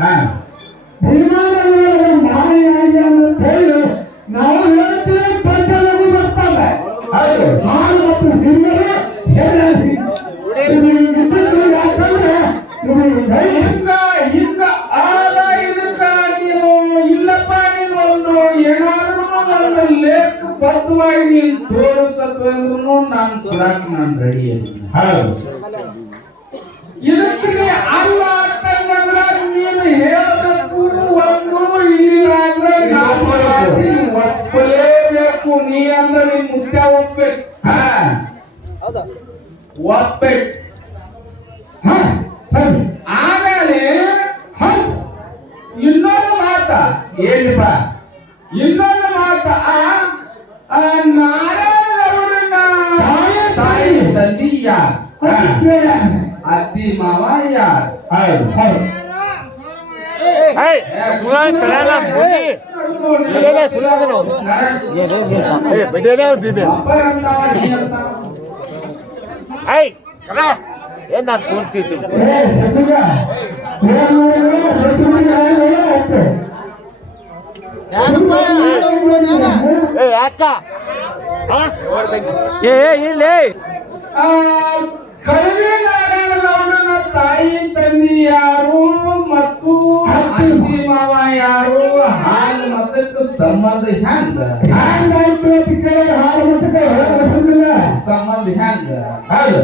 ಹಾ ಭೀಮಾನಂದರ ಮಾಯಾಗಿ ಅಂತ ಹೇಳಿ ನಾವು ಹೇಳ್ತೀವಿ ಪಂಚಲಗು ಬರ್ತಾರೆ ಹೌದು ಹಾಲು ಮತ್ತು ಹಿರಿಯರು ಹೇಳಿ ಇದು ಇದ್ದಿದ್ದು ಯಾಕಂದ್ರೆ ಇದು ರೈತ ಹಿಂಗ ಹಿಂಗ ಆದ ಇದಕ್ಕ ನೀನು ಇಲ್ಲಪ್ಪ ನೀನು ಒಂದು ಏನಾದ್ರೂ ನನ್ನ ನೀ ಅಂದ್ರೆ ನಿನ್ ಮುಖ್ಯ ಒಪ್ಬೇಕು ಹಾ. ಒಪ್ಬೇಕು ಹಾ. ಹೌದು ಆಮೇಲೆ ಹೌದು ಇನ್ನೊಂದು ಮಾತ. ಏನಪ್ಪ? ಇನ್ನೊಂದು ಮಾತ. ಆ ಆ ನಾರಾಯಣವ್ರನ್ನ ತಾಯಿ ತಾಯಿ ತಂದಿ ಯಾರ್? ಅದು ಕೇಳ ಅತ್ತಿ ಮಾವ ಯಾರ್? ಹೌದು ಹೌದು. ಏನ್ ನಾನು ಕೂರ್ತಿದ್ದು ಏ ಅಕ್ಕ ಏ ಇಲ್ಲೇ ಸಂಬಂಧ ಹೆಂಗ ಹೌದು.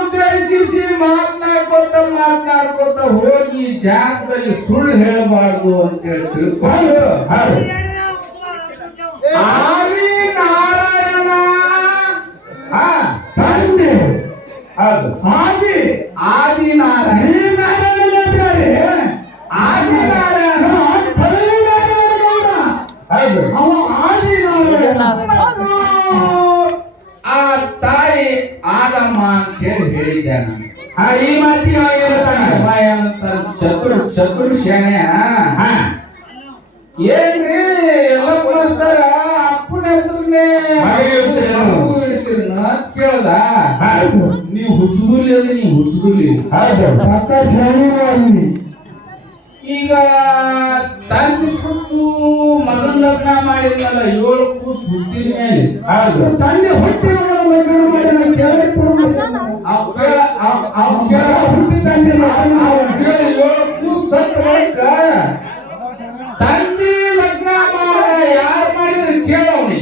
ಉದ್ದೇಶಿಸಿ ಮಾತನಾಡ್ಕೊತ ಮಾತನಾಡ್ಕೊತ ಹೋಗಿ ಜಾಗದಲ್ಲಿ ಸುಳ್ಳು ಹೇಳಬಾರ್ದು ಅಂತ ಹೇಳಿ ತಿಳ್ಕೊಂಡು. ಹೌದು ಆದಿ ನಾರಾಯಣ. ಹಾ ತಂದೆ. ಹೌದು. ಆದಿ. ಆದಿ ನಾರಾಯಣ. ಅಂತ ಹೇಳಿ ಹೇಳಿದ್ದಾನೆ. ಆ ಈ ಮಾತಿ? ಚತುರ್ ಚತುರ್ ಶಾಣೆ ಹಾ. ಏನ್ರಿ? ಎಲ್ಲ ಕುಣಿಸ್ತಾರ ಅಪ್ಪನ ಹೆಸರನ್ನೇ ಕೇಳ್ದ. ನೀವು ಹುಚ್ಚುಗುಲಿ ಅಂದ್ರೆ ನೀವು ಹುಚ್ಚುಗುಲಿ ಪಕ್ಕ ಶಾಣೆ ಮಾಡಿ ಈಗ ತಂದೆ ಕೊಟ್ಟು ಮಗನ ಲಗ್ನ ಮಾಡಿದ್ನಲ್ಲ ಏಳು ಕೂಸ್ ಹುಟ್ಟಿದ ಮೇಲೆ. ತಂದೆ ಹೊಟ್ಟೆ ಒಳಗೆ ಲಗ್ನ ಮಾಡಿ ನಾನು ತಂದೆ ಲಗ್ನ ಮಾಡ ಯಾರು ಮಾಡಿದ್ರೆ ಕೇಳವ್ನಿ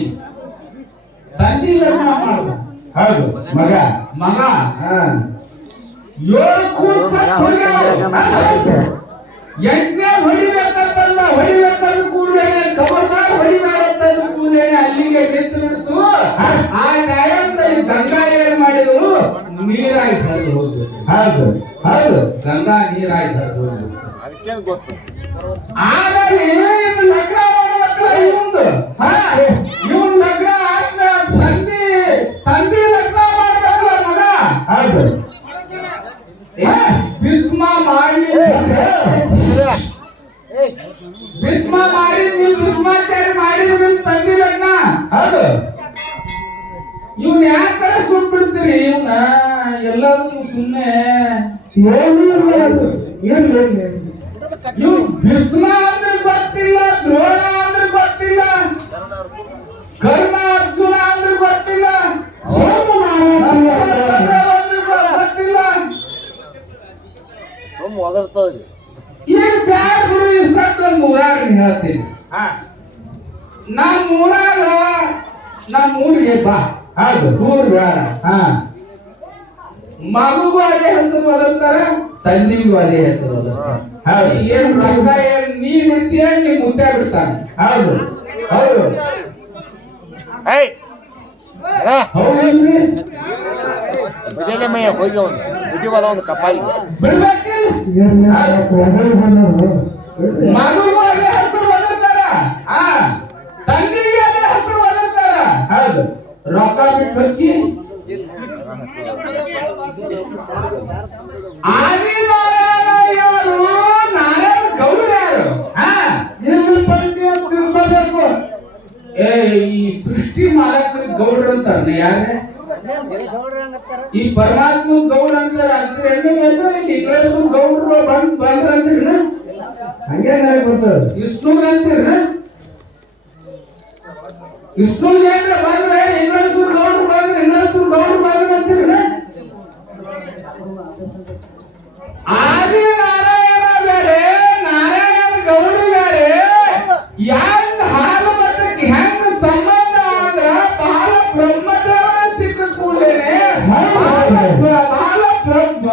ತಂದಿ ಲಗ್ನ ಮಾಡ ಹೌದು ಮಗ ಮಗ ಯಜ್ಞ ಹೊಡಿಬೇಕಂತಲ್ಲ ಹೊಡಿಬೇಕಂತ ಕೂಡಲೇ ಕಮಲ್ದಾರ್ ಹೊಡಿಬೇಕಂದ್ ಕೂಡಲೇ ಅಲ್ಲಿಗೆ ನಿಂತು ಬಿಡ್ತು ಆ ಟೈಮ್ದಲ್ಲಿ ಗಂಗಾ ಏನ್ ಮಾಡಿದ್ರು? ನೀರಾಗಿ ಹರಿದು ಹೋದ್ರು. ಹೌದು ಹೌದು. ಗಂಗಾ ನೀರಾಗಿ ಹರಿದು ಹೋದ್ರು. ನಗರ ಇವ್ನು ಲಗ್ನ ಮಾಡ್ಬೇಕಲ್ಲ ಇವಂದು ಹಾ ಇವನ್ ಲಗ್ನ ತಂದಿ ತಂದಿ ಲಗ್ನ ಮಾಡ್ಬೇಕಲ್ಲ ಮಗ. ಹೌದು. ಭೀಷ್ಮ ಮಾಡಿ ಭೀಷ್ಮ ಮಾಡಿ ನೀವು ಭೀಷ್ಮಾಚಾರ್ಯ ಮಾಡಿದ್ರಿ ತಂದಿ ಲಗ್ನ ಹೌದು. ಇವ್ನ ಯಾಕರ ಸುಟ್ಬಿಡ್ತೀರಿ ಇವ್ನ? ಎಲ್ಲದಕ್ಕೂ ಸುಮ್ಮನೆ ಏನೂ ಇಲ್ಲ ಅದು. ಏನು ಇಲ್ಲ ಇವ್ ಭೀಷ್ಮ ಅಂದ್ರೆ ಗೊತ್ತಿಲ್ಲ ದ್ರೋಣ ಅಂದ್ರೆ ಗೊತ್ತಿಲ್ಲ ಕರ್ಣ ಅರ್ಜುನ ಅಂದ್ರೆ ಗೊತ್ತಿಲ್ಲ ಗೊತ್ತಿಲ್ಲ. ಏನ್ ಬ್ಯಾಡ ಒಂದು ಉದಾಹರಣೆ ಹೇಳ್ತೀನಿ. ನಮ್ಮ ಊರಾಗ ನಮ್ಮ ಊರಿಗೆ ಬಾ. ಹೌದು. ಊರ್ ಬೇಡ. ಹಾ. ಮಗುಗೂ ಅದೇ ಹೆಸರು ಬದಲ್ತಾರ ತಂದಿಗೂ ಅದೇ ಹೆಸರು ಬದಲ್ತಾರ. ಏನ್ ರಕ್ತ ಏನ್ ನೀ ಬಿಡ್ತೀಯ ನೀ ಮುದ್ದೆ ಬಿಡ್ತಾನೆ. ಹೌದು. ಹೌದು. ಏಯ್! ಹೌದಿಲ್ರಿ ಬಿಡಲೆ ಮೈಯ ಹೋಗಿ ಅವನು. ಬಿಡಿವಲ್ಲ ಒಂದು ಬಿಡ್ಬೇಕಿಲ್ಲ ಅದೇ ಹೆಸರು ಬದಲ್ತಾರ ಆ ತಂದಿಗೆ ಅದೇ ಹೆಸರು ಬದಲ್ತಾರ ಹೌದು. ರೊಕ್ಕ ಬಿಟ್ಟು ಆದಿನಾರಾಯಣರು ನಾರಾಯಣ ಗೌಡ ಯಾರು? ಹಾ ಇಲ್ಲಿ ಬಂದಿ ಅಂತ ತಿಳ್ಕೋಬೇಕು. ಏ ಈ ಸೃಷ್ಟಿ ಮಾಲಕರ ಗೌಡ್ರ ಅಂತಾರ ಯಾರೇ? ಈ ಪರಮಾತ್ಮ ಗೌಡ ಅಂತಾರ. ಅಂದ್ರೆ ಎಲ್ಲ ಇಲ್ಲಿ ಇಂಗ್ಲೇಷ್ ಗೌಡ್ರು ಬಂದ್ ಬಂದ್ರ ಹಂಗೆ ನನಗೆ ಗೊತ್ತದ ವಿಷ್ಣು ಅಂತೀರಿ ವಿಷ್ಣು ಏನ್ರ ಬಂದ್ರೆ ಇಂಗ್ಲೇಷ್ ಗೌಡ್ರು ಬಂದ್ರೆ ಇಂಗ್ಲೇಷ್ ಗೌಡ್ರು ಬಂದ್ರ ಅಂತೀರಿ ಆದಿ ನಾರಾಯಣ ಬೇರೆ ನಾರಾಯಣ ಗೌಡಿ ಬೇರೆ ಹೆಂಗ್ ಹಾಲು ಮತಕ್ಕೆ ಹೆಂಗ್ ಸಂಬಂಧ ಅಂದ್ರ ಬಾಲ ಬ್ರಹ್ಮದೇವನ ಸಿಕ್ಕ ಕೂಡಲೇ ಬಾಲ ಬ್ರಹ್ಮ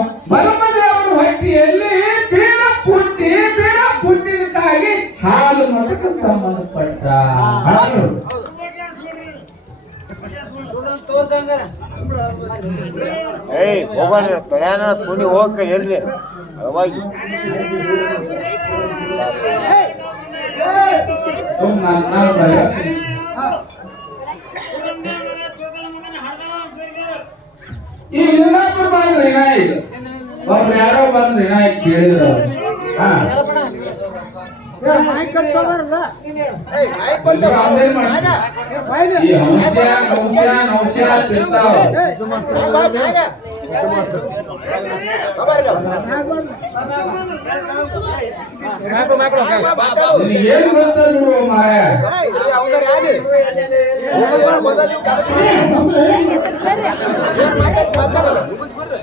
ಏಯ್ ಹೋಗೋಣ ಪ್ರಯಾಣ ಸುನಿ ಹೋಗಕ್ಕೆ ಎಲ್ಲಿ ಅವಾಗಿ. ಈಗ ಬಂದ್ರಿ ನಾ ಈಗ ಒಬ್ರು ಯಾರೋ ಬಂದ್ರಿ ನಾ ಈಗ ಕೇಳಿದ್ರು. ಹಾ ನಿನಗೇನ್ ಗೊತ್ತ ಬಿಡು ಮಾಯ ಮೊದಲು